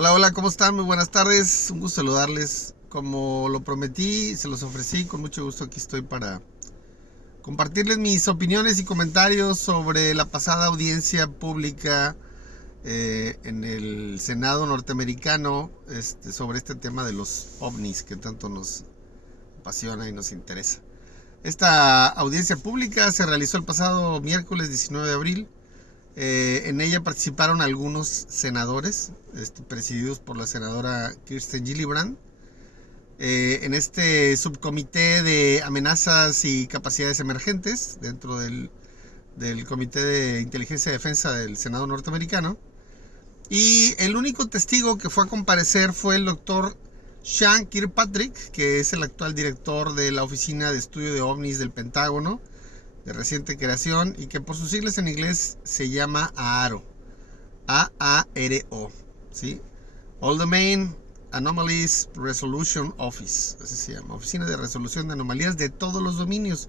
Hola, hola, ¿cómo están? Muy buenas tardes, un gusto saludarles. Como lo prometí, se los ofrecí, con mucho gusto aquí estoy para compartirles mis opiniones y comentarios sobre la pasada audiencia pública en el Senado norteamericano sobre este tema de los ovnis que tanto nos apasiona y nos interesa. Esta audiencia pública se realizó el pasado miércoles 19 de abril. En ella participaron algunos senadores, presididos por la senadora Kirsten Gillibrand. En este subcomité de amenazas y capacidades emergentes dentro del Comité de Inteligencia y Defensa del Senado norteamericano. Y el único testigo que fue a comparecer fue el doctor Sean Kirkpatrick, que es el actual director de la Oficina de Estudio de OVNIs del Pentágono, de reciente creación, y que por sus siglas en inglés se llama AARO, A-A-R-O, ¿sí? All Domain Anomalies Resolution Office, así se llama, Oficina de Resolución de Anomalías de todos los dominios,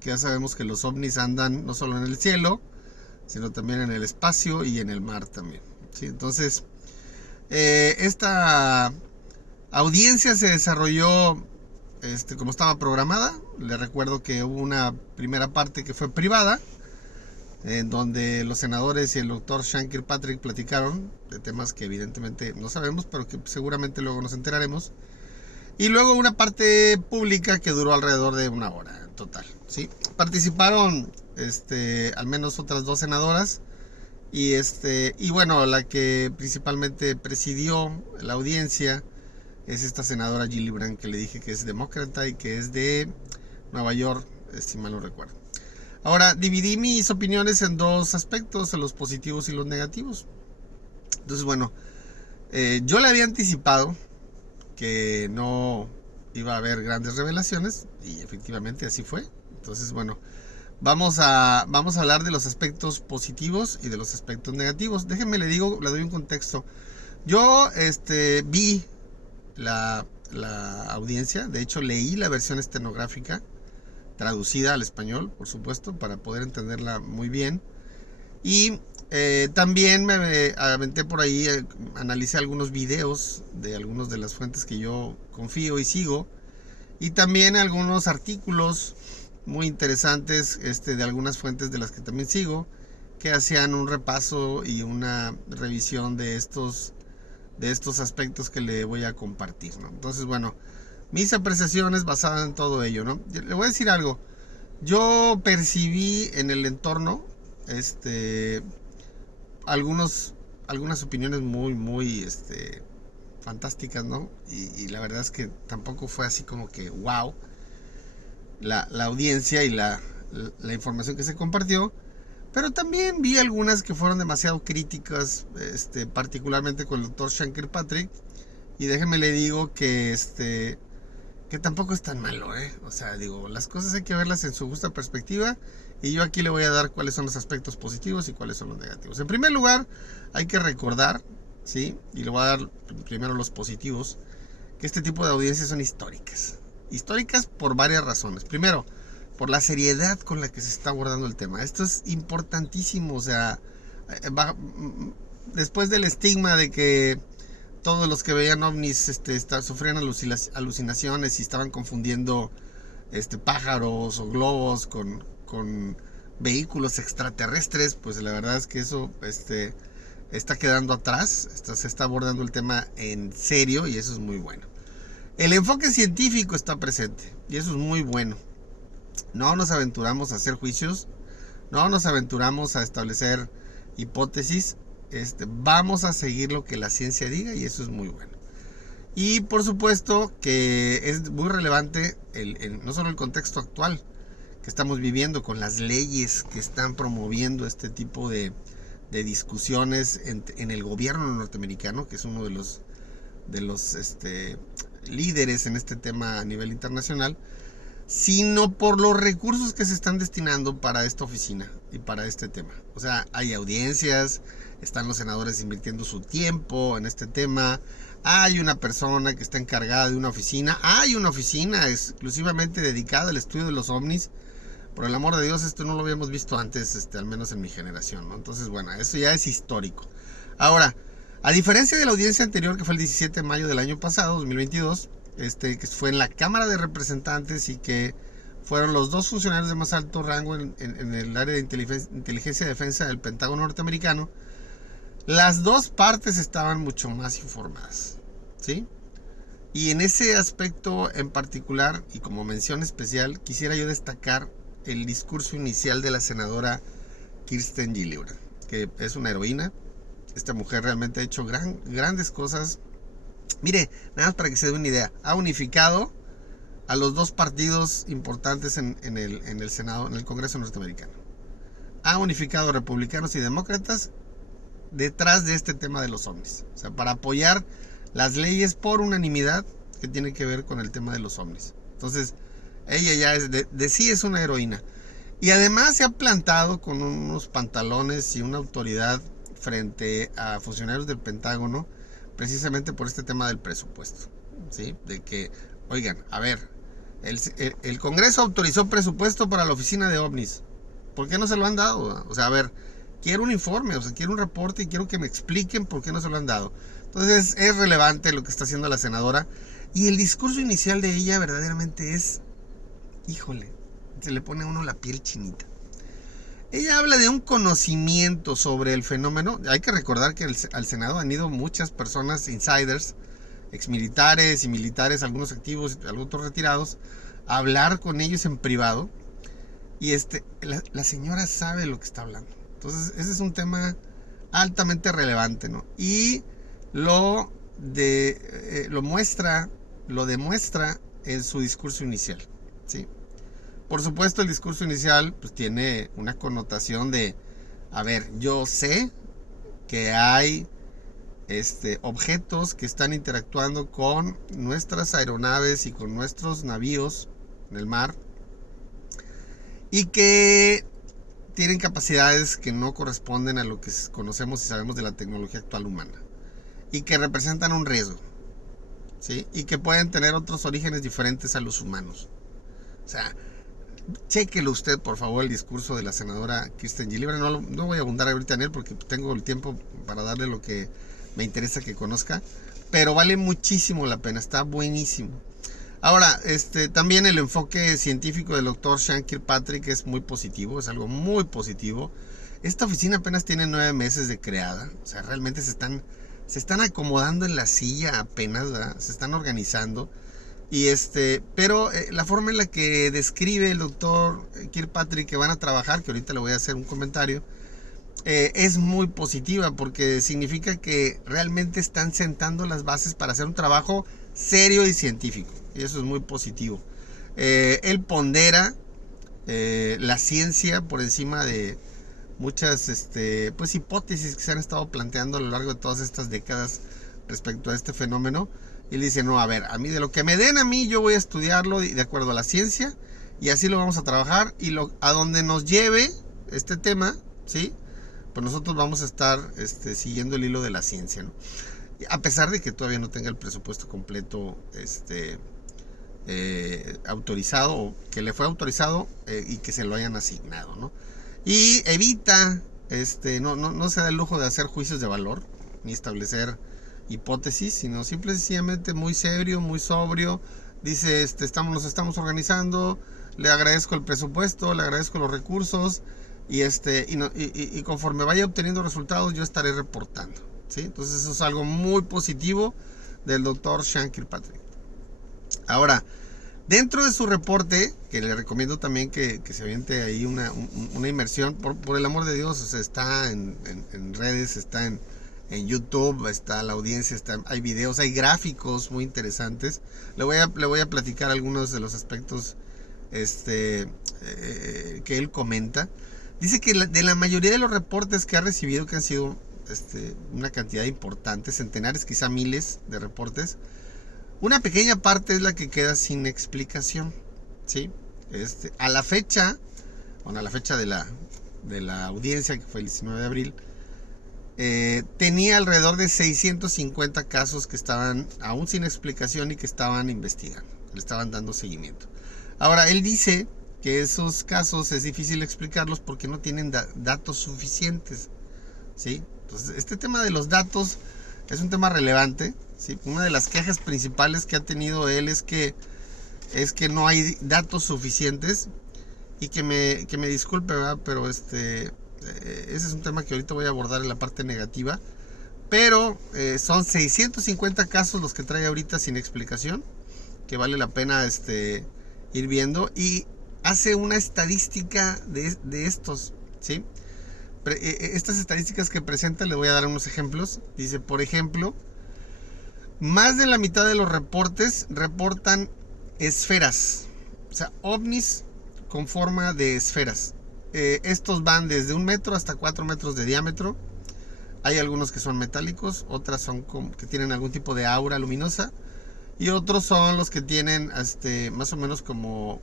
que ya sabemos que los ovnis andan no solo en el cielo, sino también en el espacio y en el mar también, ¿sí? Entonces, esta audiencia se desarrolló como estaba programada. Les recuerdo que hubo una primera parte que fue privada, en donde los senadores y el doctor Sean Kirkpatrick platicaron de temas que evidentemente no sabemos, pero que seguramente luego nos enteraremos. Y luego una parte pública que duró alrededor de una hora en total, ¿sí? Participaron al menos otras dos senadoras. Y bueno, la que principalmente presidió la audiencia es esta senadora Gillibrand, que le dije que es demócrata y que es de Nueva York, si mal no recuerdo. Ahora, dividí mis opiniones en dos aspectos, los positivos y los negativos. Entonces, bueno, yo le había anticipado que no iba a haber grandes revelaciones, y efectivamente así fue. Entonces, bueno, vamos a hablar de los aspectos positivos y de los aspectos negativos. Déjenme le doy un contexto. Yo vi la audiencia, de hecho leí la versión estenográfica traducida al español, por supuesto, para poder entenderla muy bien. Y también me aventé por ahí, analicé algunos videos de algunas de las fuentes que yo confío y sigo, y también algunos artículos muy interesantes de algunas fuentes de las que también sigo, que hacían un repaso y una revisión de estos aspectos que le voy a compartir, ¿no? Entonces, bueno, mis apreciaciones basadas en todo ello, ¿no? Le voy a decir algo. Yo percibí en el entorno algunas opiniones muy fantásticas, ¿no? Y la verdad es que tampoco fue así como que wow la audiencia y la información que se compartió. Pero también vi algunas que fueron demasiado críticas, particularmente con el doctor Sean Kirkpatrick. Y déjeme le digo que tampoco es tan malo, ¿eh? O sea, digo, las cosas hay que verlas en su justa perspectiva. Y yo aquí le voy a dar cuáles son los aspectos positivos y cuáles son los negativos. En primer lugar, hay que recordar, ¿sí? Y le voy a dar primero los positivos, que este tipo de audiencias son históricas. Históricas por varias razones. Primero, por la seriedad con la que se está abordando el tema. Esto es importantísimo, o sea, después del estigma de que todos los que veían ovnis sufrían alucinaciones y estaban confundiendo pájaros o globos con vehículos extraterrestres, pues la verdad es que eso está quedando atrás. Se está abordando el tema en serio y eso es muy bueno. El enfoque científico está presente y eso es muy bueno. No nos aventuramos a hacer juicios, no nos aventuramos a establecer hipótesis, vamos a seguir lo que la ciencia diga y eso es muy bueno. Y por supuesto que es muy relevante no solo el contexto actual que estamos viviendo con las leyes que están promoviendo este tipo de discusiones en el gobierno norteamericano, que es uno de los líderes en este tema a nivel internacional, sino por los recursos que se están destinando para esta oficina y para este tema. O sea, hay audiencias, están los senadores invirtiendo su tiempo en este tema, hay una persona que está encargada de una oficina, hay una oficina exclusivamente dedicada al estudio de los ovnis. Por el amor de Dios, esto no lo habíamos visto antes, al menos en mi generación, ¿no? Entonces, bueno, eso ya es histórico. Ahora, A diferencia de la audiencia anterior, que fue el 17 de mayo del año pasado, 2022, que fue en la Cámara de Representantes y que fueron los dos funcionarios de más alto rango en el área de inteligencia y defensa del Pentágono norteamericano, las dos partes estaban mucho más informadas, ¿sí? Y en ese aspecto en particular, y como mención especial, quisiera yo destacar el discurso inicial de la senadora Kirsten Gillibrand, que es una heroína. Esta mujer realmente ha hecho grandes cosas. Mire, nada más para que se dé una idea, ha unificado a los dos partidos importantes en el Senado, en el Congreso norteamericano. Ha unificado republicanos y demócratas detrás de este tema de los ovnis. O sea, para apoyar las leyes por unanimidad que tiene que ver con el tema de los ovnis. Entonces, ella ya es de sí es una heroína. Y además se ha plantado con unos pantalones y una autoridad frente a funcionarios del Pentágono, precisamente por este tema del presupuesto, ¿sí? De que, oigan, a ver, el Congreso autorizó presupuesto para la oficina de ovnis. ¿Por qué no se lo han dado? O sea, a ver, quiero un informe, o sea, quiero un reporte y quiero que me expliquen por qué no se lo han dado. Entonces es relevante lo que está haciendo la senadora. Y el discurso inicial de ella verdaderamente es, híjole, se le pone a uno la piel chinita. Ella habla de un conocimiento sobre el fenómeno. Hay que recordar que al Senado han ido muchas personas, insiders, exmilitares y militares, algunos activos, algunos retirados, a hablar con ellos en privado. Y la señora sabe lo que está hablando. Entonces ese es un tema altamente relevante, ¿no? Y lo demuestra en su discurso inicial, ¿sí? Por supuesto, el discurso inicial pues tiene una connotación de, a ver, yo sé que hay objetos que están interactuando con nuestras aeronaves y con nuestros navíos en el mar y que tienen capacidades que no corresponden a lo que conocemos y sabemos de la tecnología actual humana y que representan un riesgo, ¿sí? Y que pueden tener otros orígenes diferentes a los humanos. O sea, chéquelo usted, por favor, el discurso de la senadora Kirsten Gillibrand. No voy a abundar ahorita en él porque tengo el tiempo para darle lo que me interesa que conozca, pero vale muchísimo la pena, está buenísimo. Ahora, también el enfoque científico del doctor Sean Kirkpatrick es muy positivo, es algo muy positivo. Esta oficina apenas tiene 9 meses de creada, o sea, realmente se están acomodando en la silla apenas, ¿verdad? Se están organizando. Y pero la forma en la que describe el doctor Kirkpatrick que van a trabajar, que ahorita le voy a hacer un comentario, es muy positiva porque significa que realmente están sentando las bases para hacer un trabajo serio y científico. Y eso es muy positivo. Él pondera la ciencia por encima de muchas pues hipótesis que se han estado planteando a lo largo de todas estas décadas respecto a este fenómeno. Y le dice, no, a ver, a mí de lo que me den a mí, yo voy a estudiarlo de acuerdo a la ciencia y así lo vamos a trabajar y a donde nos lleve este tema, ¿sí? Pues nosotros vamos a estar siguiendo el hilo de la ciencia, ¿no? A pesar de que todavía no tenga el presupuesto completo autorizado o que le fue autorizado y que se lo hayan asignado, ¿no? Y evita, no se da el lujo de hacer juicios de valor ni establecer hipótesis, sino simplemente muy serio, muy sobrio. Dice, nos estamos organizando, le agradezco el presupuesto, le agradezco los recursos y conforme vaya obteniendo resultados yo estaré reportando, ¿sí? Entonces eso es algo muy positivo del doctor Sean Kirkpatrick. Ahora, dentro de su reporte, que le recomiendo también que se aviente ahí una inmersión, por el amor de Dios, o sea, está en redes, está en YouTube, está la audiencia, hay videos, hay gráficos muy interesantes. Le voy a platicar algunos de los aspectos que él comenta. Dice que de la mayoría de los reportes que ha recibido, que han sido una cantidad importante, centenares, quizá miles de reportes, una pequeña parte es la que queda sin explicación, ¿sí? A la fecha de la audiencia, que fue el 19 de abril, tenía alrededor de 650 casos que estaban aún sin explicación y que estaban investigando, le estaban dando seguimiento. Ahora, él dice que esos casos es difícil explicarlos porque no tienen datos suficientes, ¿sí? Entonces, este tema de los datos Es un tema relevante, ¿sí? Una de las quejas principales que ha tenido él es que no hay datos suficientes, y que me disculpe, ¿verdad? Pero ese es un tema que ahorita voy a abordar en la parte negativa. Pero son 650 casos los que trae ahorita sin explicación, que vale la pena ir viendo, y hace una estadística de estos, ¿sí? Estas estadísticas que presenta, le voy a dar unos ejemplos. Dice, por ejemplo, más de la mitad de los reportes reportan esferas, o sea, ovnis con forma de esferas. Estos van desde 1 metro hasta 4 metros de diámetro. Hay algunos que son metálicos, otras son que tienen algún tipo de aura luminosa, y otros son los que tienen más o menos como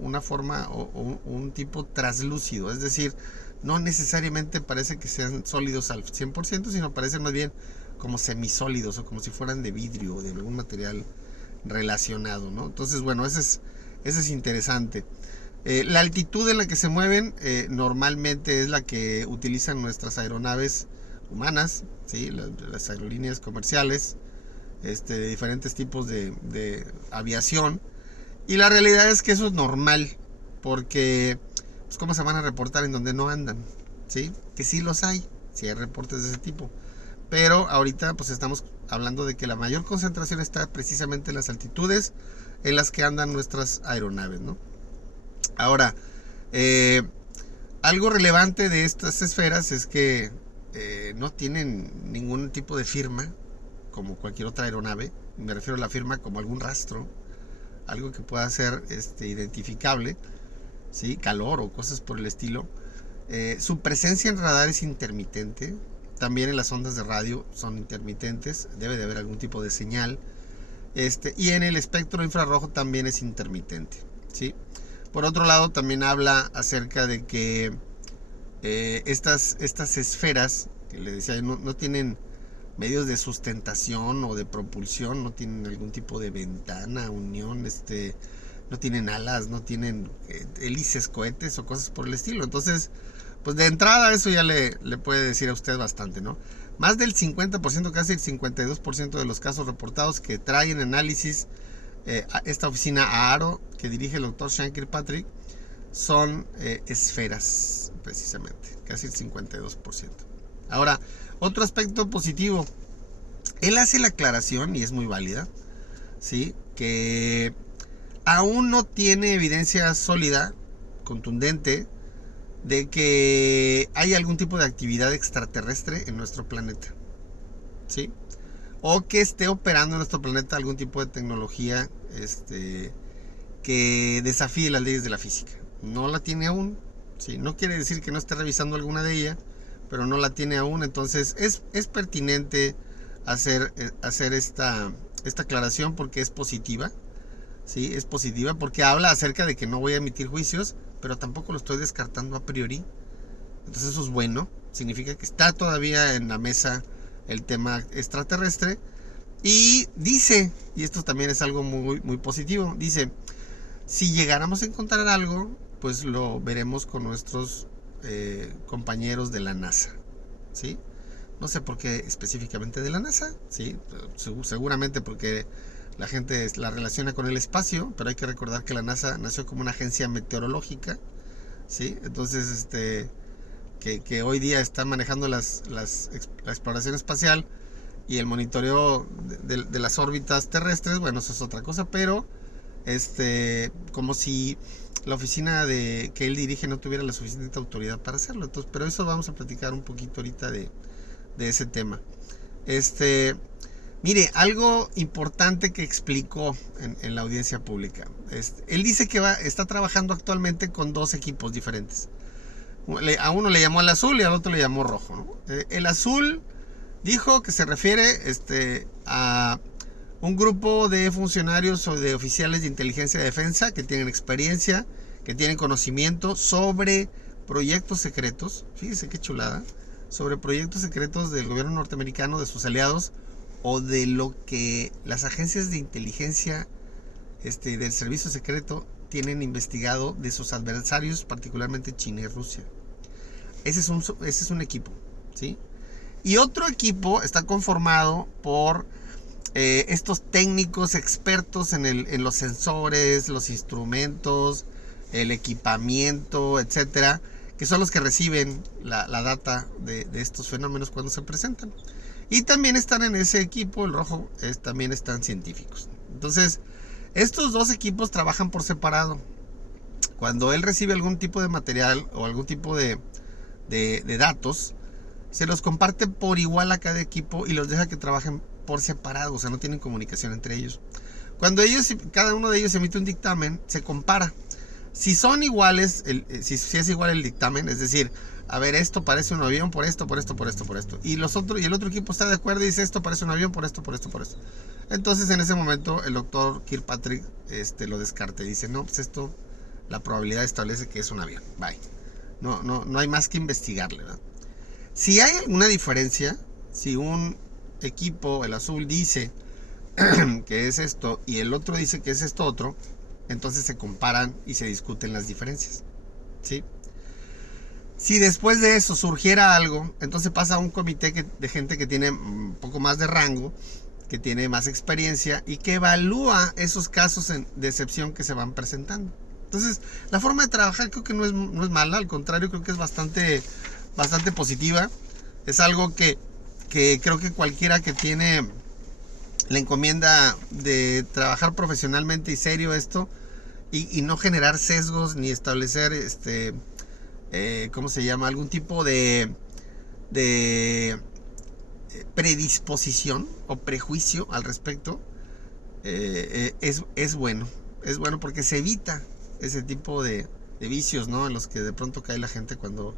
una forma o un tipo translúcido, es decir, no necesariamente parece que sean sólidos al 100%, sino parecen más bien como semisólidos, o como si fueran de vidrio o de algún material relacionado, ¿no? Entonces, bueno, ese es interesante. La altitud en la que se mueven normalmente es la que utilizan nuestras aeronaves humanas, ¿sí? Las aerolíneas comerciales, de diferentes tipos de aviación. Y la realidad es que eso es normal, porque pues, ¿cómo se van a reportar en donde no andan? ¿Sí? Que sí los hay, sí hay reportes de ese tipo. Pero ahorita pues estamos hablando de que la mayor concentración está precisamente en las altitudes en las que andan nuestras aeronaves, ¿no? Ahora, algo relevante de estas esferas es que no tienen ningún tipo de firma como cualquier otra aeronave. Me refiero a la firma como algún rastro, algo que pueda ser identificable, ¿sí? Calor o cosas por el estilo. Su presencia en radar es intermitente. También en las ondas de radio son intermitentes. Debe de haber algún tipo de señal. Y en el espectro infrarrojo también es intermitente, ¿sí? Por otro lado, también habla acerca de que estas esferas, que le decía, no tienen medios de sustentación o de propulsión, no tienen algún tipo de ventana, unión, no tienen alas, no tienen hélices, cohetes o cosas por el estilo. Entonces, pues de entrada eso ya le puede decir a usted bastante, ¿no? Más del 50%, casi el 52% de los casos reportados que traen análisis esta oficina AARO que dirige el doctor Sean Kirkpatrick son esferas, precisamente, casi el 52%. Ahora, otro aspecto positivo, él hace la aclaración, y es muy válida, ¿sí? Que aún no tiene evidencia sólida, contundente, de que hay algún tipo de actividad extraterrestre en nuestro planeta, ¿sí? O que esté operando en nuestro planeta algún tipo de tecnología que desafíe las leyes de la física. No la tiene aún, ¿sí? No quiere decir que no esté revisando alguna de ellas, pero no la tiene aún. Entonces es pertinente hacer esta aclaración, porque es positiva, ¿sí? Es positiva porque habla acerca de que no voy a emitir juicios, pero tampoco lo estoy descartando a priori. Entonces eso es bueno, significa que está todavía en la mesa el tema extraterrestre. Y dice, y esto también es algo muy, muy positivo, dice, si llegáramos a encontrar algo, pues lo veremos con nuestros compañeros de la NASA, ¿sí? No sé por qué específicamente de la NASA, ¿sí? Seguramente porque la gente la relaciona con el espacio, pero hay que recordar que la NASA nació como una agencia meteorológica, ¿sí? Entonces, que hoy día está manejando la exploración espacial y el monitoreo de las órbitas terrestres, bueno, eso es otra cosa, pero como si la oficina que él dirige no tuviera la suficiente autoridad para hacerlo. Entonces, pero eso vamos a platicar un poquito ahorita de ese tema. Mire, algo importante que explicó en la audiencia pública. Él dice que está trabajando actualmente con 2 equipos diferentes. A uno le llamó al azul y al otro le llamó rojo, ¿no? El azul dijo que se refiere a un grupo de funcionarios o de oficiales de inteligencia de defensa que tienen experiencia, que tienen conocimiento sobre proyectos secretos. Fíjese qué chulada. Sobre proyectos secretos del gobierno norteamericano, de sus aliados, o de lo que las agencias de inteligencia del servicio secreto tienen investigado de sus adversarios, particularmente China y Rusia. Ese es un equipo, ¿sí? Y otro equipo está conformado por estos técnicos expertos en los sensores, los instrumentos, el equipamiento, etcétera, que son los que reciben la data de estos fenómenos cuando se presentan. Y también están en ese equipo, el rojo, también están científicos. Entonces, estos dos equipos trabajan por separado. Cuando él recibe algún tipo de material o algún tipo de datos, se los comparte por igual a cada equipo y los deja que trabajen por separado, o sea, no tienen comunicación entre ellos. Cuando cada uno de ellos emite un dictamen, se compara. Si son iguales, si es igual el dictamen, es decir, a ver, esto parece un avión por esto, por esto, por esto, por esto. Y el otro equipo está de acuerdo y dice, esto parece un avión por esto, por esto, por esto. Entonces, en ese momento, el doctor Kirkpatrick lo descarta y dice, no, pues esto, la probabilidad establece que es un avión. Bye. No hay más que investigarle, ¿verdad? Si hay alguna diferencia, si un equipo, el azul, dice que es esto y el otro dice que es esto otro, entonces se comparan y se discuten las diferencias, ¿sí? Si después de eso surgiera algo, entonces pasa a un comité de gente que tiene un poco más de rango, que tiene más experiencia y que evalúa esos casos de excepción que se van presentando. Entonces, la forma de trabajar creo que no es mala, al contrario, creo que es bastante positiva. Es algo que creo que cualquiera que tiene la encomienda de trabajar profesionalmente y serio esto y no generar sesgos ni establecer ¿cómo se llama? Algún tipo de predisposición o prejuicio al respecto, es bueno. Es bueno porque se evita ese tipo de vicios, ¿no? En los que de pronto cae la gente cuando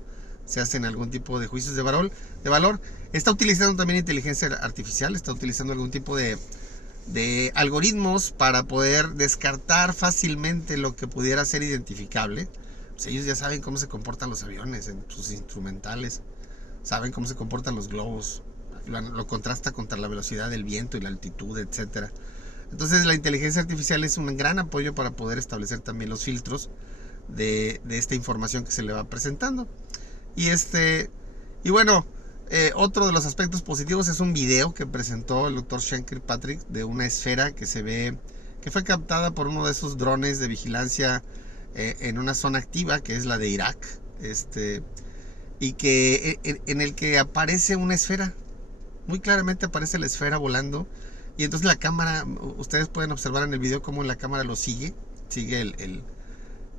se hacen algún tipo de juicios de valor. Está utilizando también inteligencia artificial, está utilizando algún tipo de algoritmos para poder descartar fácilmente lo que pudiera ser identificable. Pues ellos ya saben cómo se comportan los aviones en sus instrumentales, saben cómo se comportan los globos, lo contrasta contra la velocidad del viento y la altitud, etcétera. Entonces la inteligencia artificial es un gran apoyo para poder establecer también los filtros de esta información que se le va presentando. Y bueno, otro de los aspectos positivos es un video que presentó el Dr. Sean Kirkpatrick de una esfera que se ve, que fue captada por uno de esos drones de vigilancia en una zona activa, que es la de Irak, y que en el que aparece una esfera, muy claramente aparece la esfera volando, y entonces la cámara, ustedes pueden observar en el video cómo la cámara lo sigue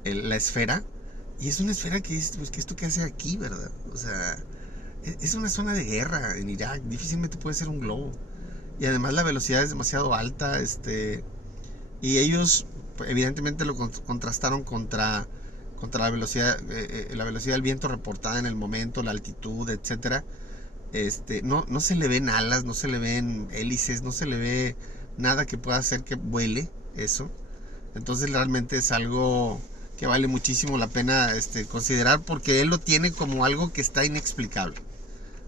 la esfera, y es una esfera que es, pues, que esto que hace aquí, ¿verdad? O sea, es una zona de guerra en Irak, difícilmente puede ser un globo, y además la velocidad es demasiado alta, y ellos evidentemente lo contrastaron contra la velocidad del viento reportada en el momento, la altitud, etcétera. No se le ven alas, no se le ven hélices, no se le ve nada que pueda hacer que vuele eso. Entonces realmente es algo que vale muchísimo la pena considerar, porque él lo tiene como algo que está inexplicable,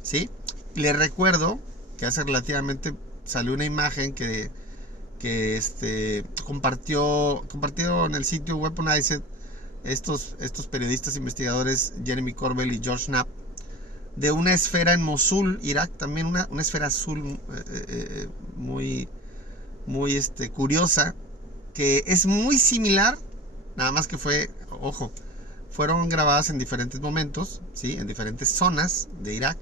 ¿sí? Le recuerdo que hace relativamente salió una imagen que compartió en el sitio Weaponized estos periodistas investigadores Jeremy Corbell y George Knapp, de una esfera en Mosul, Irak, también una esfera azul muy curiosa, que es muy similar, nada más que fueron grabadas en diferentes momentos, ¿sí? En diferentes zonas de Irak,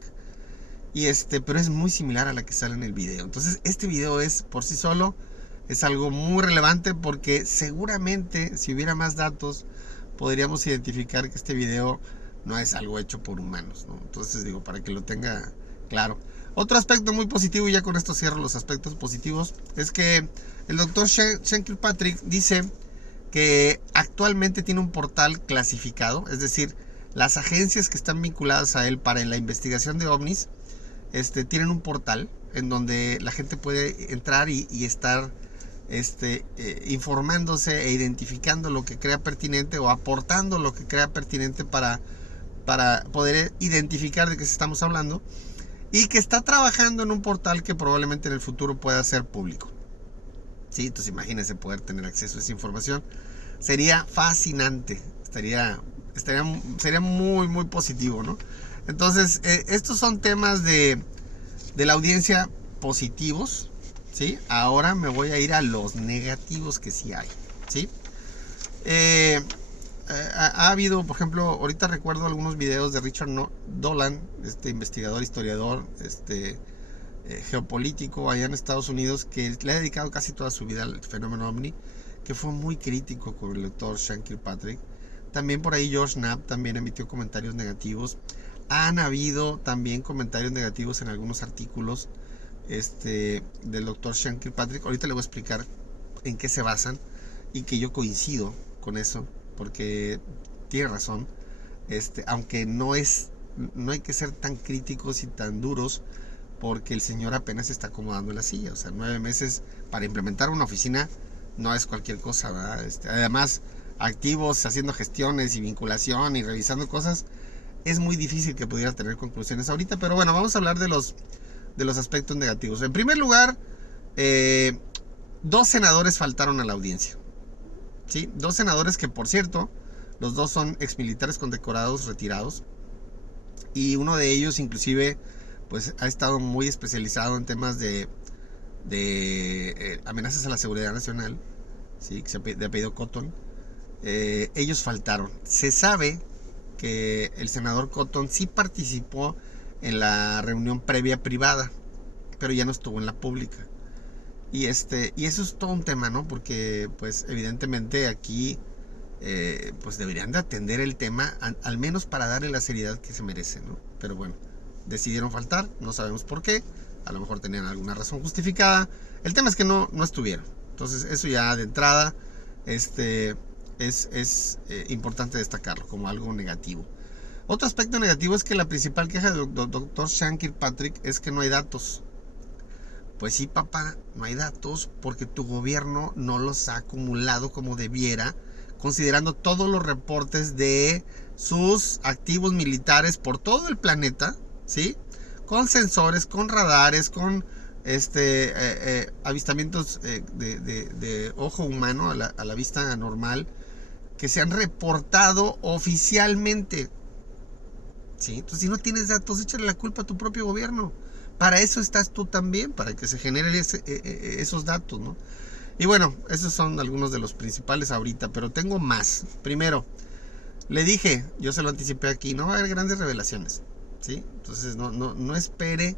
pero es muy similar a la que sale en el video. Entonces este video por sí solo es algo muy relevante, porque seguramente si hubiera más datos podríamos identificar que este video no es algo hecho por humanos, ¿no? Entonces digo, para que lo tenga claro. Otro aspecto muy positivo, y ya con esto cierro los aspectos positivos, es que el doctor Sean Kirkpatrick dice que actualmente tiene un portal clasificado, es decir, las agencias que están vinculadas a él para la investigación de ovnis, tienen un portal en donde la gente puede entrar y estar informándose e identificando lo que crea pertinente, o aportando lo que crea pertinente para poder identificar de qué estamos hablando, y que está trabajando en un portal que probablemente en el futuro pueda ser público, ¿sí? Entonces imagínense poder tener acceso a esa información, sería fascinante, sería muy muy positivo, ¿no? Entonces estos son temas de de la audiencia positivos, ¿sí? Ahora me voy a ir a los negativos que sí hay, ¿sí? Ha habido, por ejemplo, ahorita recuerdo algunos videos de Richard Dolan, investigador, historiador, geopolítico allá en Estados Unidos, que le ha dedicado casi toda su vida al fenómeno ovni, que fue muy crítico con el doctor Sean Kirkpatrick. También por ahí George Knapp también emitió comentarios negativos. Han habido también comentarios negativos en algunos artículos del doctor Sean Kirkpatrick. Ahorita le voy a explicar en qué se basan y que yo coincido con eso, porque tiene razón. Aunque no hay que ser tan críticos y tan duros, porque el señor apenas se está acomodando en la silla. O sea, 9 meses para implementar una oficina no es cualquier cosa, ¿verdad? Además, activos, haciendo gestiones y vinculación y revisando cosas, es muy difícil que pudiera tener conclusiones ahorita. Pero bueno, vamos a hablar de los aspectos negativos. En primer lugar, 2 senadores faltaron a la audiencia, ¿sí? 2 senadores que, por cierto, los 2 son exmilitares condecorados retirados, y uno de ellos inclusive pues ha estado muy especializado en temas de amenazas a la seguridad nacional, ¿sí? De apellido Cotton. Ellos faltaron. Se sabe que el senador Cotton sí participó en la reunión previa privada, pero ya no estuvo en la pública. Y eso es todo un tema, ¿no? Porque pues evidentemente aquí pues deberían de atender el tema, al menos para darle la seriedad que se merece, ¿no? Pero bueno, decidieron faltar, no sabemos por qué. A lo mejor tenían alguna razón justificada. El tema es que no estuvieron. Entonces eso ya de entrada es importante destacarlo como algo negativo. Otro aspecto negativo es que la principal queja del doctor Sean Kirkpatrick es que no hay datos. Pues sí, papá, no hay datos porque tu gobierno no los ha acumulado como debiera, considerando todos los reportes de sus activos militares por todo el planeta, ¿sí? Con sensores, con radares, con avistamientos de ojo humano a la vista normal, que se han reportado oficialmente, ¿sí? Entonces, si no tienes datos, échale la culpa a tu propio gobierno. Para eso estás tú también, para que se generen esos datos, ¿no? Y bueno, esos son algunos de los principales ahorita, pero tengo más. Primero, le dije, yo se lo anticipé aquí, no va a haber grandes revelaciones, ¿sí? Entonces no espere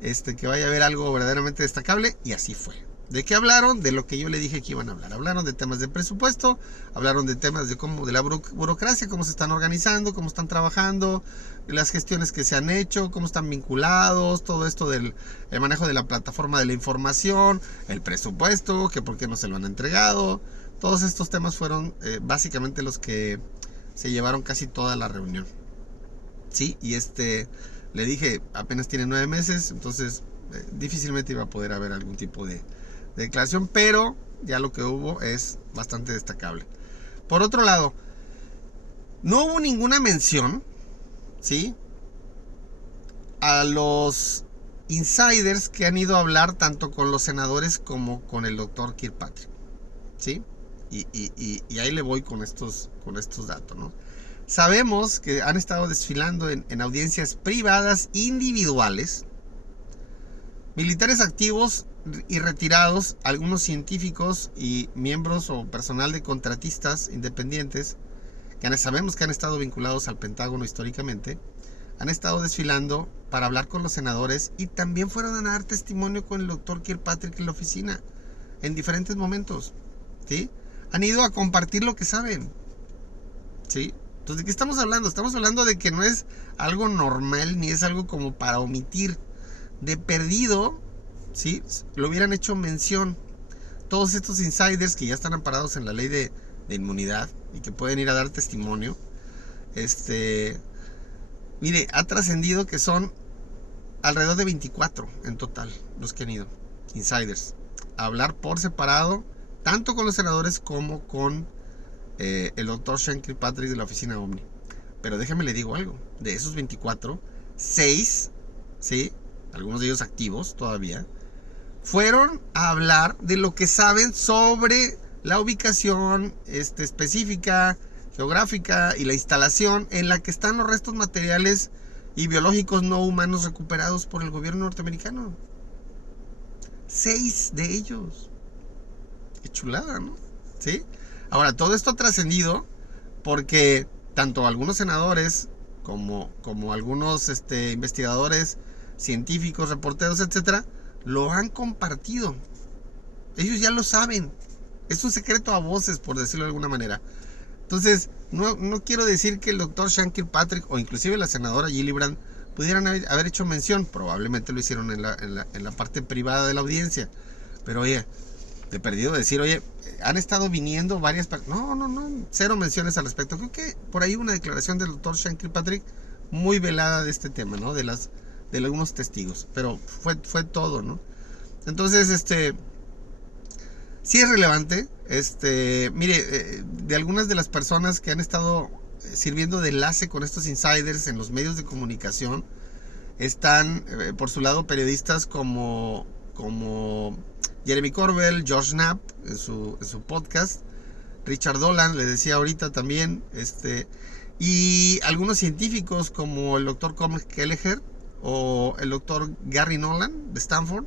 que vaya a haber algo verdaderamente destacable, y así fue. ¿De qué hablaron? De lo que yo le dije que iban a hablar. Hablaron de temas de presupuesto, hablaron de temas de la burocracia, cómo se están organizando, cómo están trabajando, las gestiones que se han hecho, cómo están vinculados, todo esto del manejo de la plataforma de la información, el presupuesto, que por qué no se lo han entregado. Todos estos temas fueron básicamente los que se llevaron casi toda la reunión, ¿sí? Y le dije, apenas tiene 9 meses, entonces difícilmente iba a poder haber algún tipo de declaración, pero ya lo que hubo es bastante destacable. Por otro lado, no hubo ninguna mención, ¿sí?, a los insiders que han ido a hablar tanto con los senadores como con el doctor Kirkpatrick, ¿sí? Y ahí le voy con estos datos, ¿no? Sabemos que han estado desfilando en audiencias privadas individuales militares activos y retirados, algunos científicos y miembros o personal de contratistas independientes que sabemos que han estado vinculados al Pentágono históricamente, han estado desfilando para hablar con los senadores, y también fueron a dar testimonio con el doctor Kirkpatrick en la oficina en diferentes momentos, ¿sí? Han ido a compartir lo que saben, ¿sí? Entonces, ¿de qué estamos hablando? Estamos hablando de que no es algo normal ni es algo como para omitir. De perdido, ¿sí?, lo hubieran hecho mención. Todos estos insiders que ya están amparados en la ley de inmunidad y que pueden ir a dar testimonio, mire, ha trascendido que son alrededor de 24 en total los que han ido, insiders, a hablar por separado, tanto con los senadores como con el doctor Sean Kirkpatrick de la oficina Omni. Pero déjeme le digo algo, de esos 24, 6, ¿sí?, algunos de ellos activos todavía, fueron a hablar de lo que saben sobre la ubicación específica, geográfica y la instalación en la que están los restos materiales y biológicos no humanos recuperados por el gobierno norteamericano. 6 de ellos. Qué chulada, ¿no? ¿Sí? Ahora, todo esto ha trascendido porque tanto algunos senadores como algunos investigadores, científicos, reporteros, etcétera, lo han compartido. Ellos ya lo saben. Es un secreto a voces, por decirlo de alguna manera. Entonces, no quiero decir que el doctor Sean Kirkpatrick o inclusive la senadora Gillibrand pudieran haber hecho mención. Probablemente lo hicieron en la parte privada de la audiencia. Pero oye, de perdido decir, oye, han estado viniendo varias personas. No, cero menciones al respecto. Creo que por ahí una declaración del doctor Sean Kirkpatrick muy velada de este tema, ¿no? De algunos testigos. Pero fue todo, ¿no? Entonces, sí es relevante. Mire, de algunas de las personas que han estado sirviendo de enlace con estos insiders en los medios de comunicación, están por su lado periodistas como Jeremy Corbell, George Knapp en su podcast, Richard Dolan, le decía ahorita también, y algunos científicos como el doctor Cormac Kelleher o el doctor Gary Nolan de Stanford,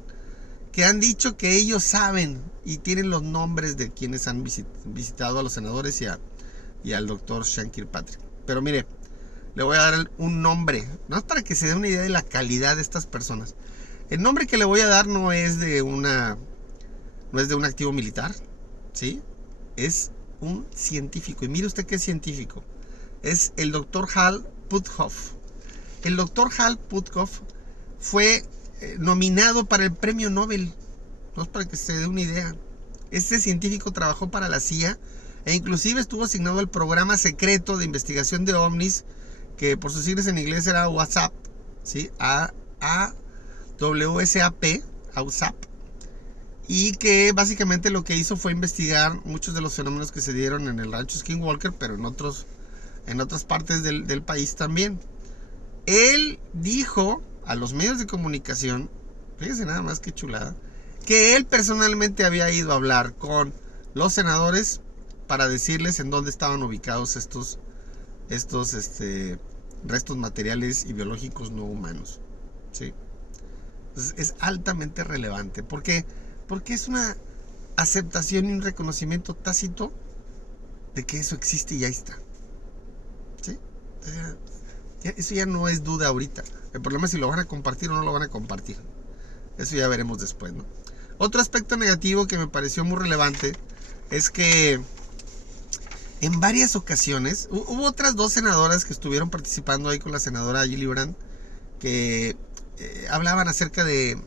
que han dicho que ellos saben y tienen los nombres de quienes han visitado a los senadores y al doctor Sean Kirkpatrick. Pero mire, le voy a dar un nombre, no es para que se dé una idea de la calidad de estas personas. El nombre que le voy a dar no es de un activo militar, ¿sí? Es un científico. Y mire usted qué es científico. Es el doctor Hal Puthoff. El doctor Hal Puthoff fue nominado para el premio Nobel. No es para que se dé una idea. Este científico trabajó para la CIA e inclusive estuvo asignado al programa secreto de investigación de ovnis, que por sus siglas en inglés era WASAP, ¿sí? WSAP, AUSAP, y que básicamente lo que hizo fue investigar muchos de los fenómenos que se dieron en el rancho Skinwalker, pero en otras partes del país también. Él dijo a los medios de comunicación, fíjense nada más que chulada, que él personalmente había ido a hablar con los senadores para decirles en dónde estaban ubicados estos restos materiales y biológicos no humanos, ¿sí? Entonces es altamente relevante. ¿Por qué? Porque es una aceptación y un reconocimiento tácito de que eso existe y ya está, ¿sí? Eso ya no es duda ahorita. El problema es si lo van a compartir o no lo van a compartir. Eso ya veremos después, ¿no? Otro aspecto negativo que me pareció muy relevante es que en varias ocasiones hubo otras 2 senadoras que estuvieron participando ahí con la senadora Gillibrand, que hablaban acerca de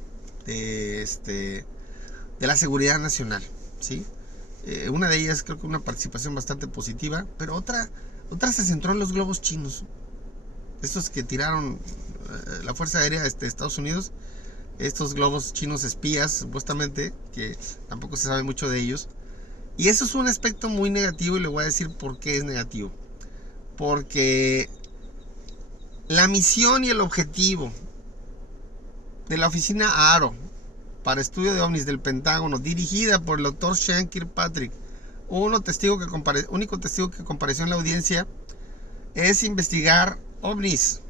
la seguridad nacional, ¿sí? Una de ellas creo que una participación bastante positiva, pero otra se centró en los globos chinos. Estos que tiraron la Fuerza Aérea de Estados Unidos, estos globos chinos espías, supuestamente, que tampoco se sabe mucho de ellos. Y eso es un aspecto muy negativo y le voy a decir por qué es negativo. Porque la misión y el objetivo de la oficina AARO para estudio de ovnis del Pentágono, dirigida por el doctor Sean Kirkpatrick, único testigo que compareció en la audiencia, es investigar ovnis,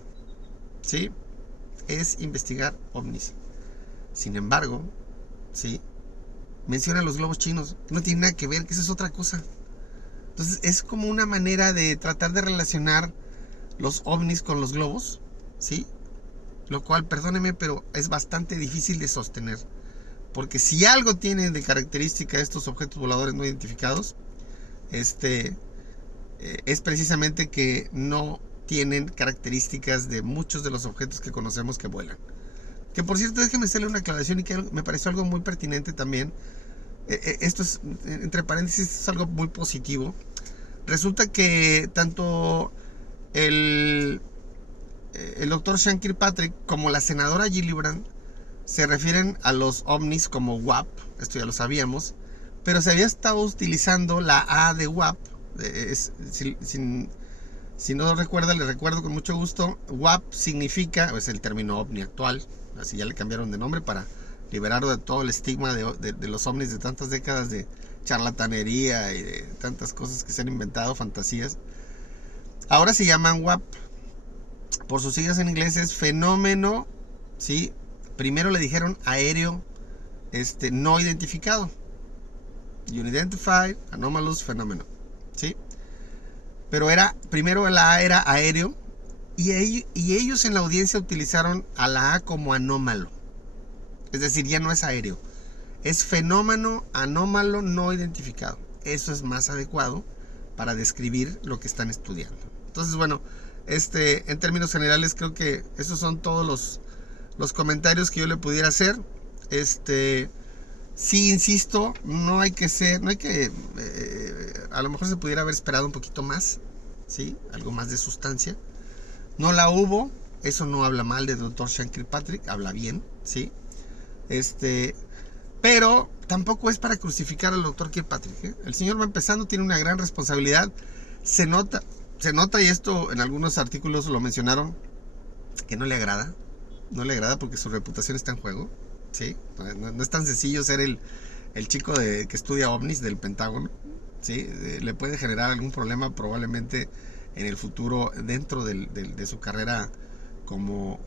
¿sí? Es investigar ovnis. Sin embargo, ¿sí? Menciona los globos chinos, que no tiene nada que ver, que eso es otra cosa. Entonces es como una manera de tratar de relacionar los ovnis con los globos, ¿sí? Lo cual, perdóneme, pero es bastante difícil de sostener. Porque si algo tienen de característica estos objetos voladores no identificados, es precisamente que no tienen características de muchos de los objetos que conocemos que vuelan. Que por cierto, déjeme hacerle una aclaración y que me pareció algo muy pertinente también. Esto es, entre paréntesis, es algo muy positivo. Resulta que tanto el doctor Sean Kirkpatrick como la senadora Gillibrand se refieren a los ovnis como WAP, esto ya lo sabíamos, pero se había estado utilizando la A de WAP. Si no lo recuerda, le recuerdo con mucho gusto. WAP significa, es el término ovni actual, así ya le cambiaron de nombre para liberarlo de todo el estigma de los ovnis de tantas décadas de charlatanería y de tantas cosas que se han inventado, fantasías. Ahora se llaman WAP. por sus siglas en inglés es fenómeno, ¿sí? Primero le dijeron aéreo no identificado. Unidentified Anomalous Phenomenon, ¿sí? Pero primero la A era aéreo y ellos en la audiencia utilizaron a la A como anómalo. Es decir, ya no es aéreo. Es fenómeno anómalo no identificado. Eso es más adecuado para describir lo que están estudiando. Entonces, bueno, en términos generales creo que esos son todos los comentarios que yo le pudiera hacer. Sí, insisto, a lo mejor se pudiera haber esperado un poquito más, ¿sí? Algo más de sustancia. No la hubo, eso no habla mal del Dr. Sean Kirkpatrick, habla bien, ¿sí? Pero tampoco es para crucificar al Dr. Kirkpatrick, ¿eh? El señor va empezando, tiene una gran responsabilidad. Se nota, y esto en algunos artículos lo mencionaron, que no le agrada porque su reputación está en juego, ¿sí? No es tan sencillo ser el chico que estudia ovnis del Pentágono, ¿sí? Le puede generar algún problema probablemente en el futuro dentro de su carrera como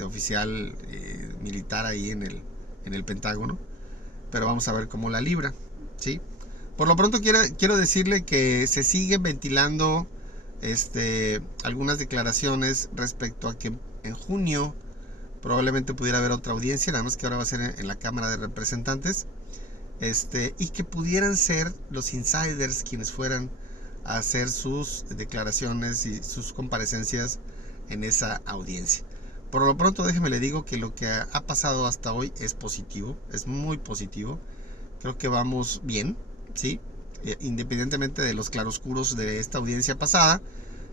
oficial militar ahí en el Pentágono. Pero vamos a ver cómo la libra, ¿sí? Por lo pronto quiero decirle que se siguen ventilando algunas declaraciones respecto a que en junio probablemente pudiera haber otra audiencia, nada más que ahora va a ser en la Cámara de Representantes, y que pudieran ser los insiders quienes fueran a hacer sus declaraciones y sus comparecencias en esa audiencia. Por lo pronto, déjeme le digo que lo que ha pasado hasta hoy es positivo, es muy positivo. Creo que vamos bien, ¿sí? Independientemente de los claroscuros de esta audiencia pasada,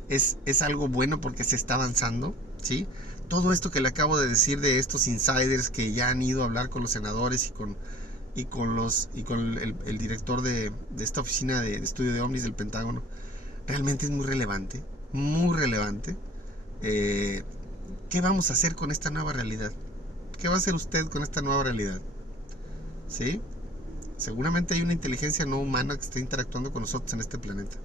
es algo bueno porque se está avanzando, ¿sí? Todo esto que le acabo de decir de estos insiders que ya han ido a hablar con los senadores y con el director de esta oficina de estudio de ovnis del Pentágono, realmente es muy relevante, muy relevante. ¿Qué vamos a hacer con esta nueva realidad? ¿Qué va a hacer usted con esta nueva realidad? ¿Sí? Seguramente hay una inteligencia no humana que está interactuando con nosotros en este planeta.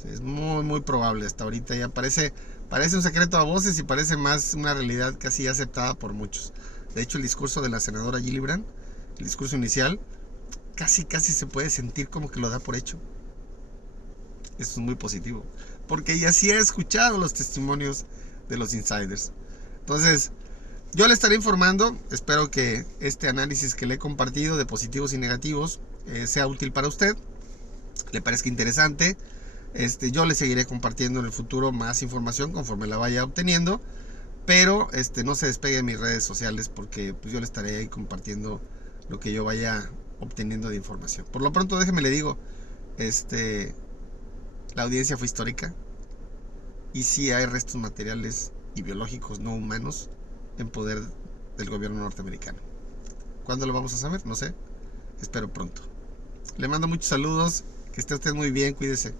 Sí, es muy, muy probable. Hasta ahorita ya parece un secreto a voces y parece más una realidad casi aceptada por muchos. De hecho, el discurso de la senadora Gillibrand, el discurso inicial, casi se puede sentir como que lo da por hecho. Eso es muy positivo, porque ella sí ha escuchado los testimonios de los insiders. Entonces, yo le estaré informando. Espero que este análisis que le he compartido de positivos y negativos sea útil para usted, le parezca interesante. Yo le seguiré compartiendo en el futuro más información conforme la vaya obteniendo, pero no se despegue de mis redes sociales porque pues, yo le estaré ahí compartiendo lo que yo vaya obteniendo de información. Por lo pronto, déjeme le digo, la audiencia fue histórica y sí hay restos materiales y biológicos no humanos en poder del gobierno norteamericano. ¿Cuándo lo vamos a saber? No sé. Espero pronto. Le mando muchos saludos. Que esté usted muy bien. Cuídese.